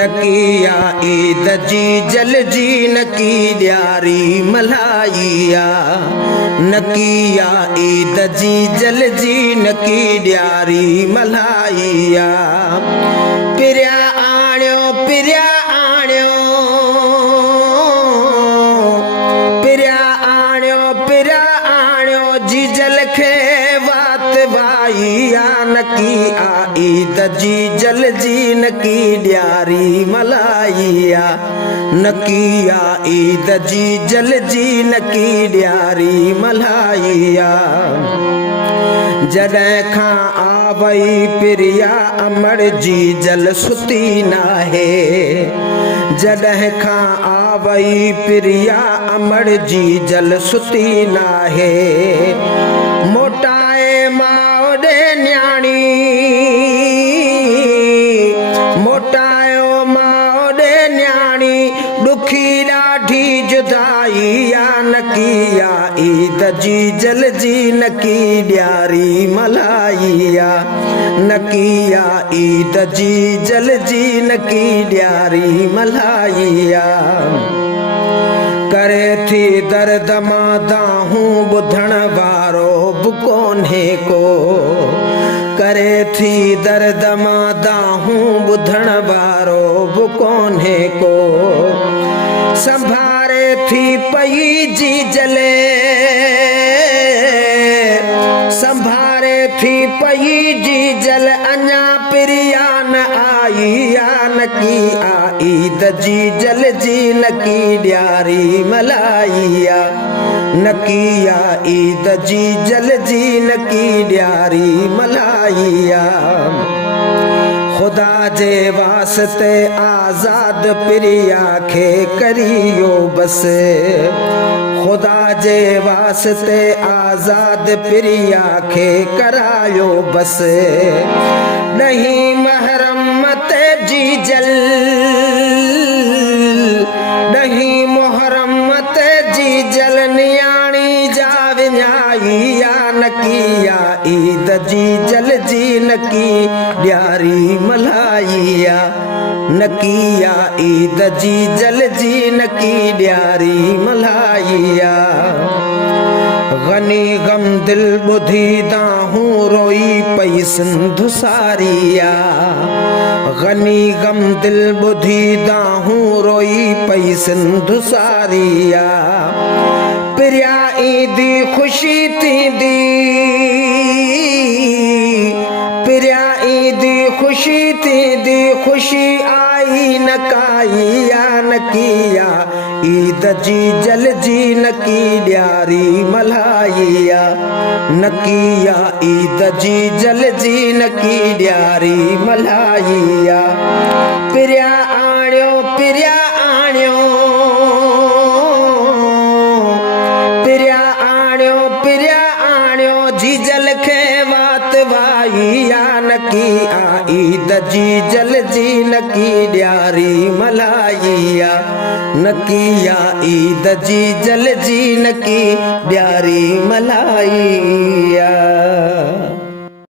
नकिया ईद जी जल जी नकी ॾियारी मल्हाइया। नकिया ईद जी जल जी नकी ॾियारी मल्हाइया। पिरिया आणियो पिरिया आणियो पिरिया आणियो पिरिया आणियो जी जल खे वात वाइया। नकी ईद जी जल जी नकी ॾियारी मल्हाइया। नकिया ईद जी जल जी नकी ॾियारी मल्हाइया। जॾहिं खां आवई पिरिया अमर जी जल सुती नाहे। जॾहिं खां आवई पिरिया अमर जी जल सुती नाहे। मोटाए माओ ॾे न्याणी मोटायो माओ ॾे न्याणी ॾुखी ॾाढी जुदाईया। नकिया ईद जी जल जी नकी ॾियारी मल्हाइया। नकिया ईद जी जल जी नकी ॾियारी मल्हाइया। करे थी दर्द मां दाहूं ॿुधण वारो बि कोन्हे को। करे थी दर्द मां दाहूं ॿुधण वारो बि कोन्हे को। संभारे थी पई जी जले संभारे थी पई जी जल अञा पिरिया न आईया। नकिया ईद जी जल जी नकी ॾियारी मल्हाइया। नकिया ईद जी जल जी नकी ॾियारी मल्हाइया। खुदा जे वास्ते आज़ाद पिरिया खे करियो बस। खुदा जे वास्ते आज़ाद पिरिया खे करायो बस। नहीं महरम ते जी जल नहीं मुहर्रम ते जी जल नियाणी जा विञाइया। नकिया ईद जी जल जी नकी ॾियारी मल्हाइया। नकिया ईद जी जल जी नकी ॾियारी मल्हाइया। गनी गम दिल ॿुधी दाहूं रोई पई सिंधु सारिया। गनी गम दिल ॿुधी दाहूं रोई पई सिंधु सारिया। पिरिया ईदी ख़ुशी थींदी पिरिया ईदी ख़ुशी थींदी ख़ुशी आई न काइया। नकिया ईद जी जल जी नकी ॾियारी मल्हाइया। नकिया ईद जी जल जी नकी ॾियारी मल्हाइया। पिरिया आणियो पिरिया आणियो पिरिया आणियो पिरिया आणियो जी जल खे वात वाइया। नकिया ईद जी जल जी नकी ॾियारी मल्हाइया। नकिया ईद जी जल जी नकी ॾियारी मल्हाइया।